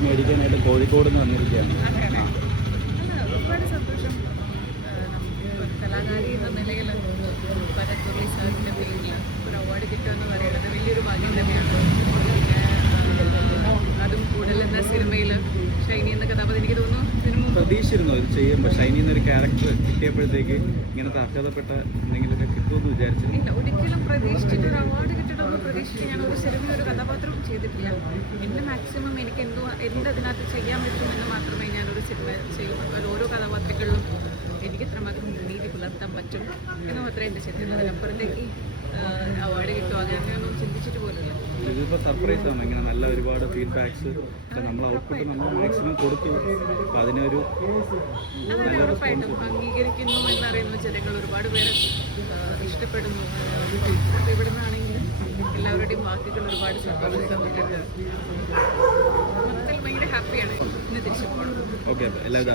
മേടിക്കാനായിട്ട് കോഴിക്കോട് നിന്ന് വന്നിരിക്കുകയാണ്. അത് ഒരുപാട് സന്തോഷം. നമുക്ക് കലാകാരി എന്ന നിലയിൽ ഭരത് മുരളി സാറിന്റെ പേരിൽ ഒരു അവാർഡ് കിട്ടുക എന്ന് പറയുന്നത് വലിയൊരു ഭാഗ്യം തന്നെയാണ്. പിന്നെ ആ, അതും കൂടുതൽ എന്ന സിനിമയിൽ ഷൈനി എന്ന കഥാപാത്രം എനിക്ക് തോന്നുന്നു പ്രതീക്ഷിച്ചിരുന്നോ ഇത് ചെയ്യുമ്പോൾ ഷൈനിൽ നിന്ന് ക്യാരക്ടർ കിട്ടിയപ്പോഴത്തേക്ക് ഇങ്ങനത്തെ അർഹതപ്പെട്ട എന്തെങ്കിലുമൊക്കെ കിട്ടുമെന്ന് വിചാരിച്ചിരുന്നു. ഇല്ല ഒരിക്കലും പ്രതീക്ഷിച്ചിട്ട് ഒരു അവാർഡ് കിട്ടണമെന്ന് പ്രതീക്ഷിച്ച് ഞാൻ ഒരു സിനിമ ഒരു കഥാപാത്രവും ചെയ്തിട്ടില്ല. എന്റെ മാക്സിമം എനിക്ക് എന്തതിനകത്ത് ചെയ്യാൻ പറ്റുമെന്ന് മാത്രമേ ഞാനൊരു സിനിമ ചെയ്യുമ്പോൾ അതിൽ ഓരോ കഥാപാത്രങ്ങളിലും എനിക്ക് ഇത്രമാത്രം നീതി പുലർത്താൻ പറ്റും എന്ന് മാത്രമേ എന്റെ ചിന്ത അതിനപ്പുറത്തേക്ക് അവാർഡ് കിട്ടുമോ അങ്ങനെയൊന്നും ചിന്തിച്ചിട്ട് പോലുമില്ല. ഇതിപ്പോൾ സർപ്രൈസ് ആണ്. ഇങ്ങനെ നല്ല ഒരുപാട് ഫീഡ്ബാക്സ് നമ്മൾ ഔട്ട്പുട്ട് നമ്മൾ മാക്സിമം കൊടുത്തു. അതിനൊരു ഉറപ്പായിട്ടും അംഗീകരിക്കുന്നു എന്നറിയുന്ന ജനങ്ങൾ ഒരുപാട് പേര് ഇഷ്ടപ്പെടുന്നു. അപ്പോൾ ഇവിടെ നിന്നാണെങ്കിലും എല്ലാവരുടെയും വാക്കുകൾ ഒരുപാട് സന്തോഷം തിരിച്ചു പോകണം ഓക്കെ എല്ലാവിധ